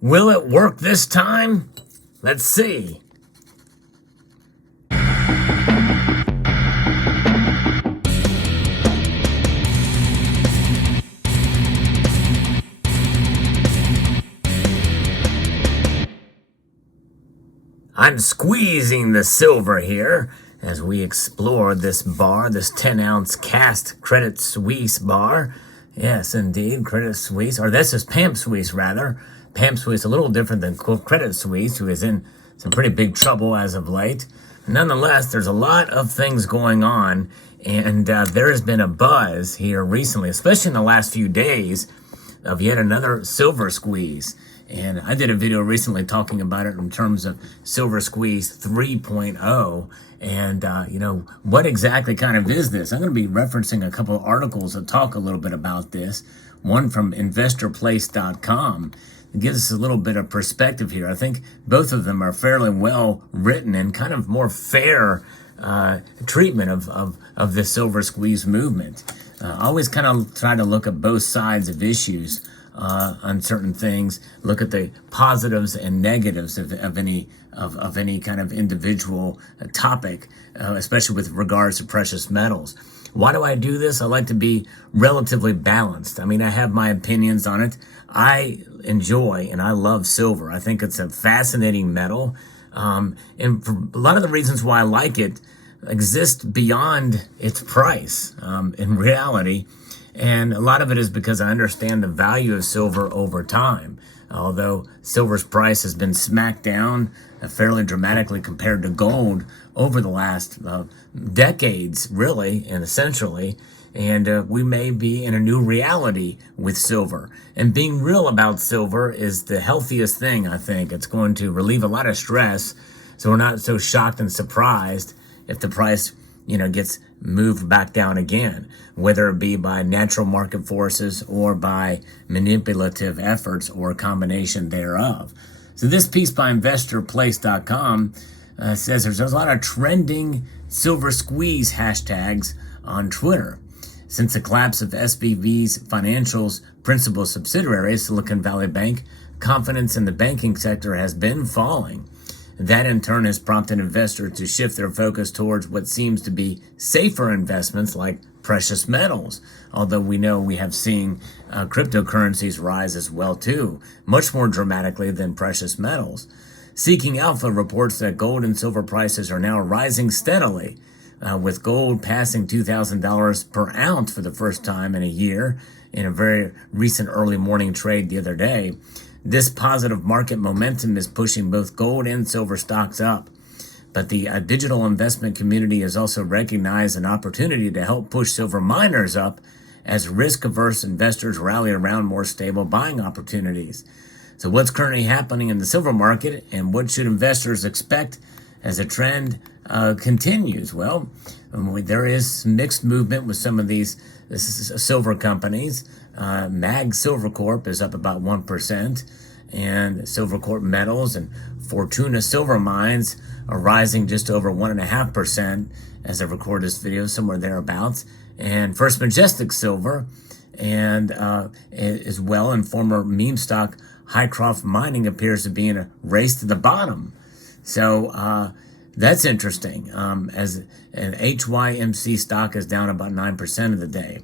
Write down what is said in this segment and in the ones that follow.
Will it work this time? Let's see. I'm squeezing the silver here as we explore this bar, this 10-ounce cast Credit Suisse bar. Yes, indeed, Credit Suisse, or this is Pamp Suisse, rather. Pamp Suisse, a little different than Credit Suisse, who is in some pretty big trouble as of late. Nonetheless, there's a lot of things going on, and there has been a buzz here recently, especially in the last few days, of yet another silver squeeze. And I did a video recently talking about it in terms of Silver Squeeze 3.0. And, what exactly kind of is this? I'm going to be referencing a couple of articles that talk a little bit about this. One from investorplace.com. It gives us a little bit of perspective here. I think both of them are fairly well written and kind of more fair treatment of the Silver Squeeze movement. I always kind of try to look at both sides of issues on certain things, look at the positives and negatives of any kind of individual topic, especially with regards to precious metals. Why do I do this? I like to be relatively balanced. I mean, I have my opinions on it. I enjoy and I love silver. I think it's a fascinating metal. And for a lot of the reasons why I like it exist beyond its price in reality. And a lot of it is because I understand the value of silver over time. Although silver's price has been smacked down fairly dramatically compared to gold over the last decades, really, and essentially. And we may be in a new reality with silver. And being real about silver is the healthiest thing, I think. It's going to relieve a lot of stress, so we're not so shocked and surprised if the price gets moved back down again, whether it be by natural market forces or by manipulative efforts or a combination thereof. So this piece by investorplace.com says there's a lot of trending silver squeeze hashtags on Twitter. Since the collapse of SVB's Financial's principal subsidiary, Silicon Valley Bank, confidence in the banking sector has been falling. That in turn has prompted investors to shift their focus towards what seems to be safer investments like precious metals. Although we know we have seen cryptocurrencies rise as well too, much more dramatically than precious metals. Seeking Alpha reports that gold and silver prices are now rising steadily, with gold passing $2,000 per ounce for the first time in a year in a very recent early morning trade the other day. This positive market momentum is pushing both gold and silver stocks up. But the digital investment community has also recognized an opportunity to help push silver miners up as risk-averse investors rally around more stable buying opportunities. So what's currently happening in the silver market, and what should investors expect as a trend continues? Well, there is mixed movement with some of these silver companies. MAG Silver Corp is up about 1%, and Silvercorp Metals and Fortuna Silver Mines are rising just over 1.5% as I record this video, somewhere thereabouts. And First Majestic Silver and as well, and former meme stock Hycroft Mining appears to be in a race to the bottom. So that's interesting, as an HYMC stock is down about 9% of the day.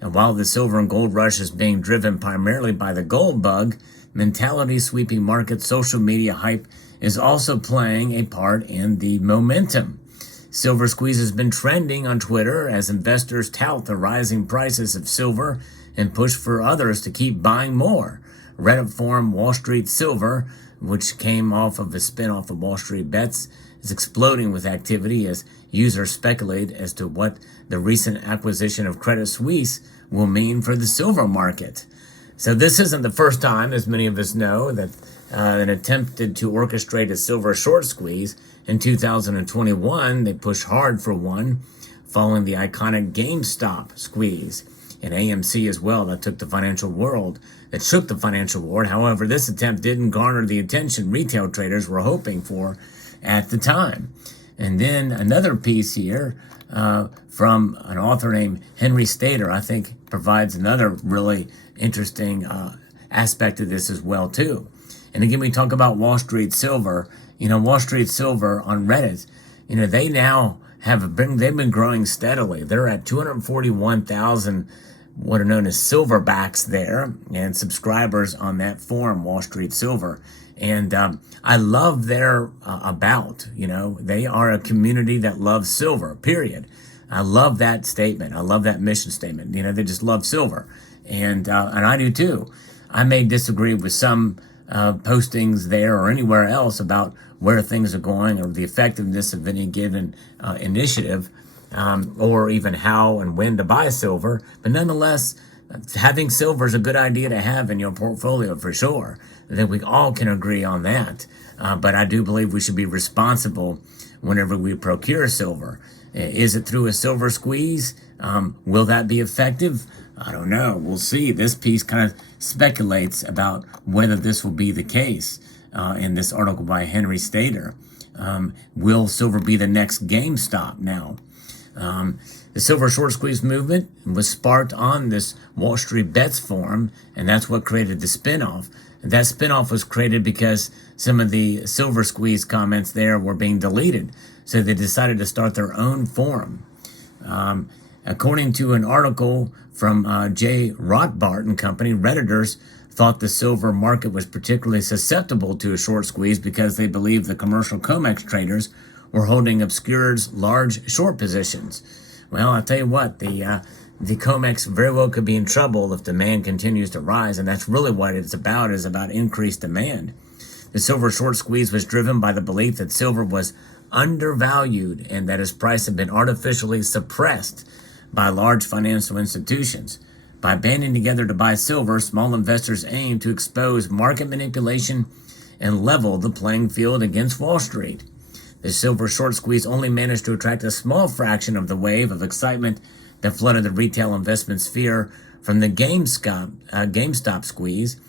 And while the silver and gold rush is being driven primarily by the gold bug, mentality sweeping market social media hype is also playing a part in the momentum. Silver squeeze has been trending on Twitter as investors tout the rising prices of silver and push for others to keep buying more. Reddit forum Wall Street Silver, which came off of a spinoff of Wall Street Bets, is exploding with activity as users speculate as to what the recent acquisition of Credit Suisse will mean for the silver market. So this isn't the first time, as many of us know, that an attempted to orchestrate a silver short squeeze. In 2021, they pushed hard for one, following the iconic GameStop squeeze, and AMC as well, that shook the financial world. However, this attempt didn't garner the attention retail traders were hoping for at the time. And then another piece here from an author named Henry Stater, I think provides another really interesting aspect of this as well too. And again, we talk about Wall Street Silver. Wall Street Silver on Reddit, they now they've been growing steadily. They're at 241,000 what are known as silverbacks there, and subscribers on that forum, Wall Street Silver. And I love their about. They are a community that loves silver, period. I love that statement. I love that mission statement. They just love silver. And I do too. I may disagree with some postings there or anywhere else about where things are going or the effectiveness of any given initiative, or even how and when to buy silver. But nonetheless, having silver is a good idea to have in your portfolio for sure. I think we all can agree on that. But I do believe we should be responsible whenever we procure silver. Is it through a silver squeeze? Will that be effective? I don't know. We'll see. This piece kind of speculates about whether this will be the case in this article by Henry Stater. Will silver be the next GameStop now? The silver short squeeze movement was sparked on this Wall Street Bets forum, and that's what created the spinoff. And that spinoff was created because some of the silver squeeze comments there were being deleted. So they decided to start their own forum. According to an article from Jay Rothbart and Company, Redditors thought the silver market was particularly susceptible to a short squeeze because they believed the commercial COMEX traders were holding Obscure's large short positions. Well, I'll tell you what, the COMEX very well could be in trouble if demand continues to rise, and that's really what it's about, is about increased demand. The silver short squeeze was driven by the belief that silver was undervalued and that its price had been artificially suppressed by large financial institutions. By banding together to buy silver, small investors aim to expose market manipulation and level the playing field against Wall Street. The silver short squeeze only managed to attract a small fraction of the wave of excitement that flooded the retail investment sphere from the GameStop squeeze,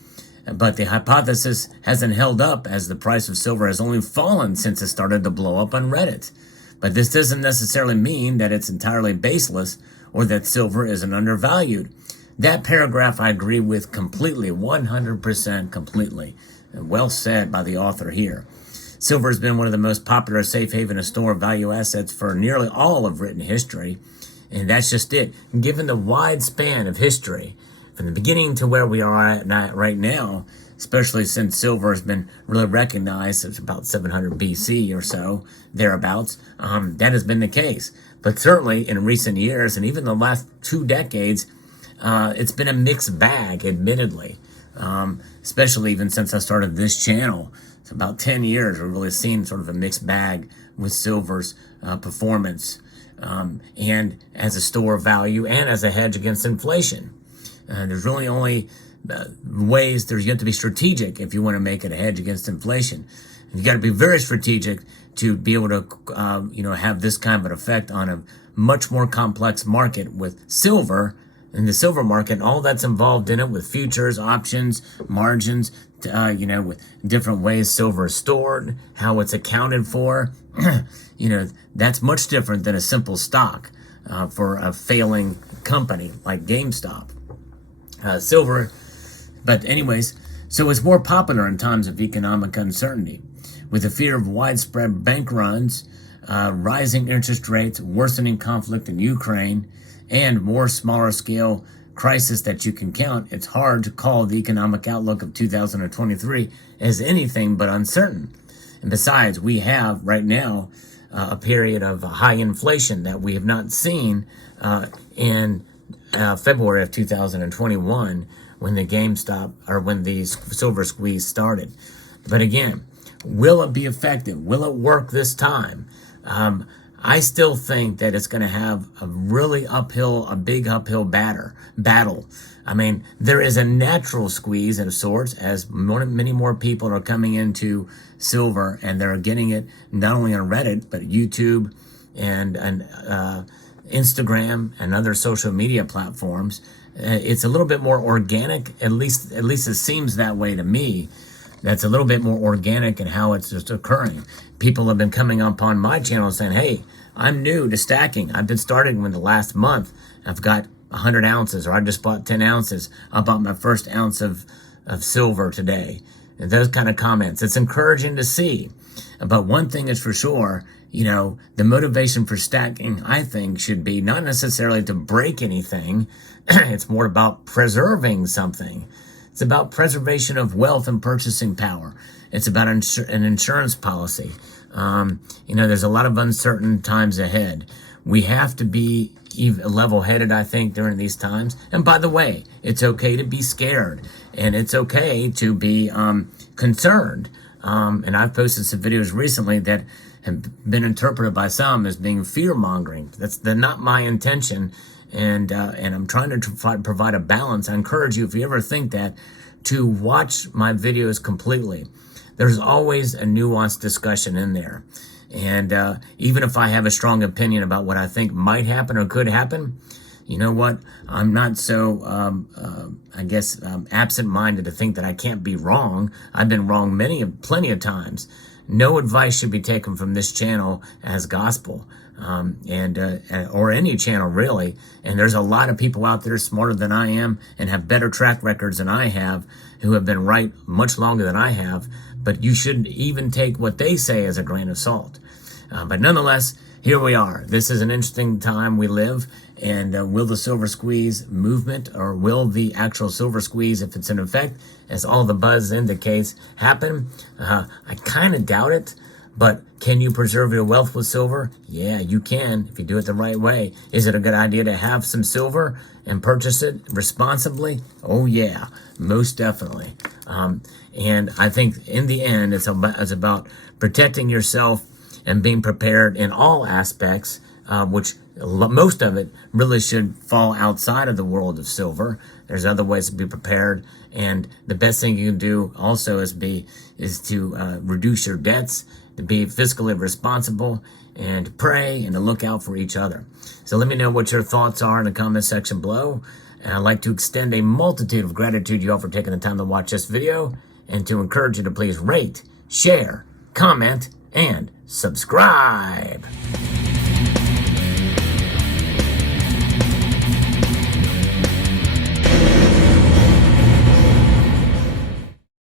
but the hypothesis hasn't held up as the price of silver has only fallen since it started to blow up on Reddit. But this doesn't necessarily mean that it's entirely baseless or that silver isn't undervalued. That paragraph I agree with completely, 100% completely. Well said by the author here. Silver has been one of the most popular safe haven and store of value assets for nearly all of written history. And that's just it. Given the wide span of history, from the beginning to where we are at right now, especially since silver has been really recognized as about 700 BC or so, thereabouts, that has been the case. But certainly in recent years, and even the last 2 decades, it's been a mixed bag, admittedly, especially even since I started this channel. It's about 10 years we've really seen sort of a mixed bag with silver's performance, and as a store of value and as a hedge against inflation. There's really only ways. You have to be strategic if you want to make it a hedge against inflation. And you got to be very strategic to be able to, have this kind of an effect on a much more complex market with silver. In the silver market, all that's involved in it with futures, options, margins, with different ways silver is stored, how it's accounted for. That's much different than a simple stock for a failing company like GameStop. Silver, but anyways, so it's more popular in times of economic uncertainty. With the fear of widespread bank runs, rising interest rates, worsening conflict in Ukraine, and more smaller scale crisis that you can count, it's hard to call the economic outlook of 2023 as anything but uncertain. And besides, we have right now a period of high inflation that we have not seen in February of 2021 when the silver squeeze started. But again, will it be effective? Will it work this time? I still think that it's going to have a big uphill battle. I mean, there is a natural squeeze of sorts as many more people are coming into silver, and they're getting it not only on Reddit, but YouTube and Instagram and other social media platforms. It's a little bit more organic, at least it seems that way to me. That's a little bit more organic in how it's just occurring. People have been coming up on my channel saying, hey, I'm new to stacking. I've been starting in the last month. I've got 100 ounces, or I just bought 10 ounces. I bought my first ounce of silver today. and those kind of comments. It's encouraging to see. But one thing is for sure, the motivation for stacking, I think, should be not necessarily to break anything. It's more about preserving something. It's about preservation of wealth and purchasing power. It's about an insurance policy. There's a lot of uncertain times ahead. We have to be level-headed, I think, during these times. And by the way, it's okay to be scared, and it's okay to be concerned. And I've posted some videos recently that have been interpreted by some as being fear-mongering. That's not my intention, and I'm trying to provide a balance. I encourage you, if you ever think that, to watch my videos completely. There's always a nuanced discussion in there. And even if I have a strong opinion about what I think might happen or could happen, you know what? I'm not so, absent-minded to think that I can't be wrong. I've been wrong plenty of times. No advice should be taken from this channel as gospel, or any channel really. And there's a lot of people out there smarter than I am and have better track records than I have, who have been right much longer than I have. But you shouldn't even take what they say as a grain of salt. But nonetheless, here we are. This is an interesting time we live. And will the silver squeeze movement, or will the actual silver squeeze, if it's in effect, as all the buzz indicates, happen? I kind of doubt it. But can you preserve your wealth with silver? Yeah, you can, if you do it the right way. Is it a good idea to have some silver and purchase it responsibly? Oh yeah, most definitely. And I think in the end, it's about protecting yourself and being prepared in all aspects, which most of it really should fall outside of the world of silver. There's other ways to be prepared, and the best thing you can do also is to reduce your debts, to be fiscally responsible, and to pray and to look out for each other. So let me know what your thoughts are in the comment section below. And I'd like to extend a multitude of gratitude to you all for taking the time to watch this video, and to encourage you to please rate, share, comment, and subscribe.